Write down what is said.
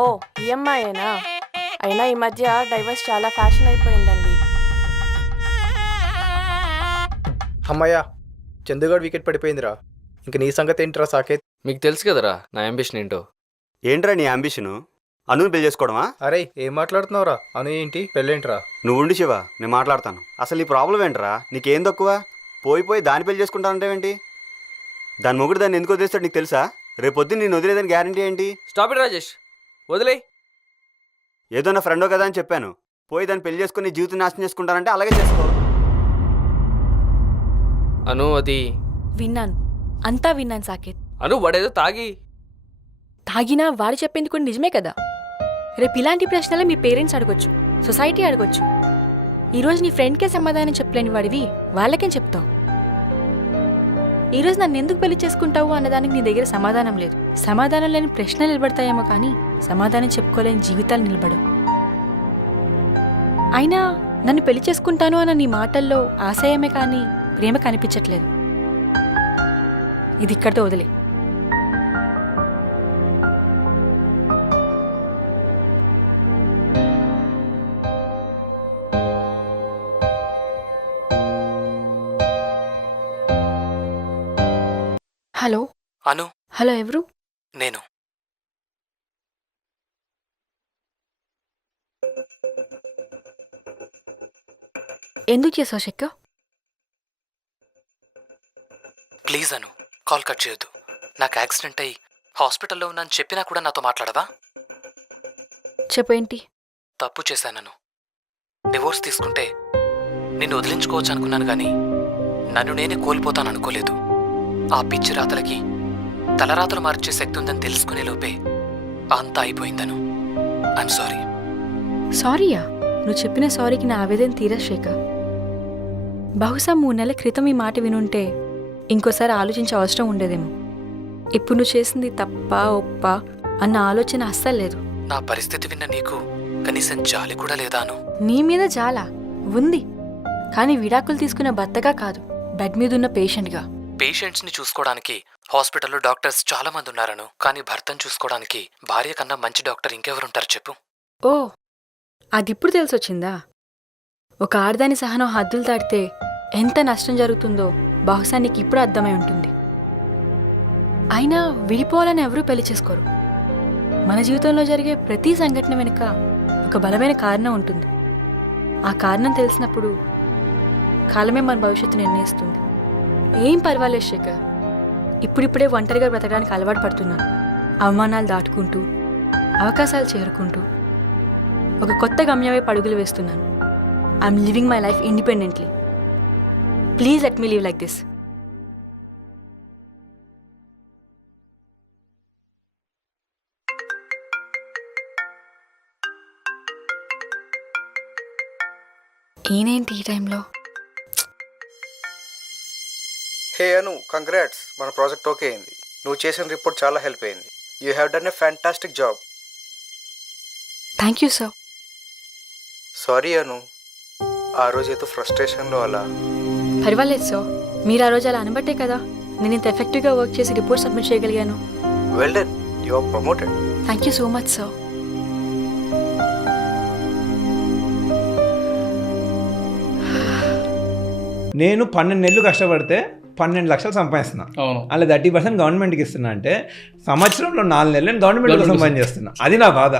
ఓ ఈఎంఐనా? అయినా ఈ మధ్య డైవర్స్ చాలా ఫ్యాషన్ అయిపోయిందండి. అమ్మయ్య, చందుగాడు వికెట్ పడిపోయిందిరా. ఇంక నీ సంగతి ఏంట్రా సాకేత్? మీకు తెలుసు కదరా నా అంబిషన్ ఏంటో. ఏంట్రా నీ అంబిషను? అనుని పెళ్లి చేసుకోవడమా? అరే ఏం మాట్లాడుతున్నావురా? అను ఏంటి పెళ్ళేంట్రా? నువ్వు ఉండి శివ, నేను మాట్లాడతాను. అసలు ఈ ప్రాబ్లం ఏంట్రా? నీకేం తక్కువ? పోయి దాన్ని పెళ్లి చేసుకుంటానంటేంటి? దాని మొగుడు దాన్ని ఎందుకు వదిలేస్తాడు నీకు తెలుసా? రేపొద్దున నేను వదిలేదని గ్యారంటీ ఏంటి? స్టాప్ ఇట్ రాజేష్, వదిలే. ఏదో నా ఫ్రెండో కదా అని చెప్పాను. పోయి దాన్ని పెళ్లి చేసుకుని జీవితం నాశనం చేసుకుంటానంటే అలాగే చేసుకో. అను అది విన్నాను, అంతా విన్నాను సాకేత్. అను వాడేదో తాగినా వాడు చెప్పింది కూడా నిజమే కదా. రేపు ఇలాంటి ప్రశ్నలే మీ పేరెంట్స్ అడగొచ్చు, సొసైటీ అడగొచ్చు. ఈరోజు నీ ఫ్రెండ్కే సమాధానం చెప్పలేని వాడివి వాళ్ళకేం చెప్తావు? ఈరోజు నన్ను ఎందుకు పెళ్లి చేసుకుంటావు అన్నదానికి నీ దగ్గర సమాధానం లేదు. సమాధానం లేని ప్రశ్నలు నిలబడతాయేమో కానీ సమాధానం చెప్పుకోలేని జీవితాలు నిలబడవు. అయినా నన్ను పెళ్లి చేసుకుంటాను అన్న నీ మాటల్లో ఆశయమే కానీ ప్రేమ కనిపించట్లేదు. ఇది ఇక్కడితో వదిలే. హలో అను. హలో, ఎవరు? నేను ఎందుకు చేసావు చెక్క? ప్లీజ్ అను, కాల్ కట్ చేయొద్దు. నాకు యాక్సిడెంట్ అయ్యి హాస్పిటల్లో ఉన్నాను చెప్పినా కూడా నాతో మాట్లాడవా? చెప్పు, ఏంటి? తప్పు చేశానను. డివోర్స్ తీసుకుంటే నిన్ను వదిలించుకోవచ్చు అనుకున్నాను కానీ నన్ను నేనే కోల్పోతాను అనుకోలేదు. ఆ పిచ్చి రాతలకి తలరాతలు మార్చే శక్తి ఉందని తెలుసుకునే లోపే అంతా అయిపోయిందను. I'm sorry. సారీయా? నువ్వు చెప్పిన సారీకి నా ఆవేదన తీరా శేఖర్. బహుశా 3 నెలల క్రితం ఈ మాట వినుంటే ఇంకోసారి ఆలోచించే అవసరం ఉండేదేమో. ఇప్పుడు నువ్వు చేసింది తప్పా ఒప్పా అన్న ఆలోచన అస్సలు లేదు. నా పరిస్థితి విన్న నీకు కనీసం జాలి కూడా లేదాను? నీ మీద చాలా ఉంది, కానీ విడాకులు తీసుకున్న భర్తగా కాదు, బెడ్ మీద ఉన్న పేషెంట్గా. పేషెంట్స్ ని చూసుకోవడానికి హాస్పిటల్లో డాక్టర్స్ చాలా మంది ఉన్నారను, కానీ భర్తను చూసుకోవడానికి భార్య కన్నా మంచి డాక్టర్ ఇంకెవరుంటారు చెప్పు? ఓ, అదిప్పుడు తెలిసొచ్చిందా? ఒక ఆడదాని సహనం హద్దులు దాటితే ఎంత నష్టం జరుగుతుందో బహుశా నీకు ఇప్పుడు అర్థమై ఉంటుంది. అయినా విడిపోవాలని ఎవరూ పెళ్లి చేసుకోరు. మన జీవితంలో జరిగే ప్రతి సంఘటన వెనుక ఒక బలమైన కారణం ఉంటుంది. ఆ కారణం తెలిసినప్పుడు కాలమే మన భవిష్యత్తు నిర్ణయిస్తుంది. ఏం పర్వాలేదు శేఖర్, ఇప్పుడిప్పుడే ఒంటరిగా బ్రతకడానికి అలవాటు పడుతున్నాను. అవమానాలు దాటుకుంటూ, అవకాశాలు చేరుకుంటూ ఒక కొత్త గమ్యమే పడుగులు వేస్తున్నాను. I'm living my life independently. Please let me live like this. ఈయనేంటి ఈ టైంలో? హే అను, కంగ్రాట్స్, మన ప్రాజెక్ట్ ఓకే అయింది. నువ్వు చేసిన రిపోర్ట్ చాలా హెల్ప్ అయింది. You have done a fantastic job. Thank you sir. Sorry Anu, ఆ రోజు ఏదో ఫ్రస్ట్రేషన్లో అలా. పర్వాలేదు సార్, మీరు ఆ రోజు అలా అనబట్టే కదా నేను ఇంత ఎఫెక్టివ్గా వర్క్ చేసి రిపోర్ట్ సబ్మిట్ చేయగలిగాను. Well done, you are promoted. Thank you so much sir. నేను 12 నెలలు కష్టపడితే 12 లక్షలు సంపాదిస్తున్నా. అలా 30% గవర్నమెంట్కి ఇస్తున్నా అంటే సంవత్సరంలో 4 నెలలు నేను గవర్నమెంట్ కోసం పని చేస్తున్నా. అది నా బాధ.